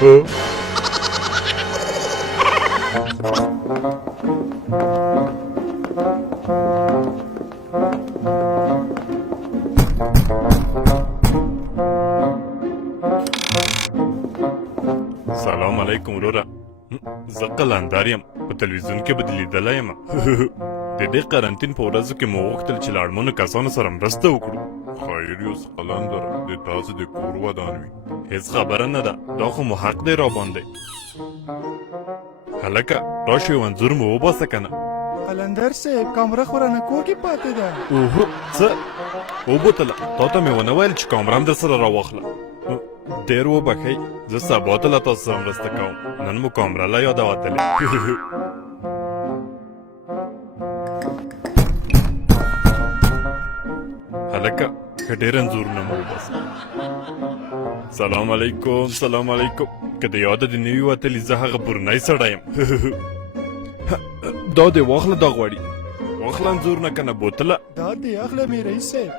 سلام علیکم وروره. زه قلندر یم. په تلویزیون کې به دې لیدلی یم. د دې قرنطین په ورځو کې مو غوښتل چې له اړمنو کسانو سره مرسته وکړو. خیر یوس قلندر، د تاسې د کور ودان وي. هېڅ خبره نه ده، دا خو مو حق دی راباندې. هلکه راشئ یو انځور مو وباسه که نه. قلندر صاحب کامره خو رانه کور کې پاتې ده. اوهو څه وبوتله، تا ته مې ونه ویل چې کامره هم در سره راواخله. ډېر وبښئ، زه سبا ته له تاسو سره مرسته کوم. نن مو کامره له یاده وتلې. هلکه ښه ډېر انځورونه مو وباسه. سلام علیکم، سلام علیکم. که د یاده دې نه وي وتلي زه هغه پورنی سړی یم. دا دې واخله، دا غواړي. واخله انځورونه که نه بوتله. دا دې اخله مې رئیس صاحب.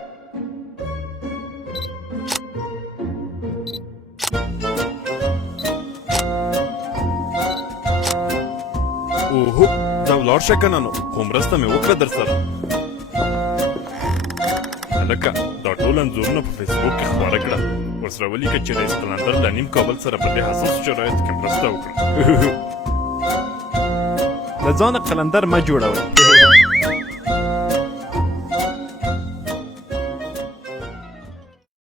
اوهو دا ولاړ شه که نه نو، خو مرسته مې وکړه در سره. هلکه دا ټول انځورونه په فیسبوک کې خپاره کړه. ورسره ولیکه چې رئیس قلندر له نیم کابل سره په دې حساسو شرایطو کې مرسته وکړه. له ځانه قلندر مه جوړوئ.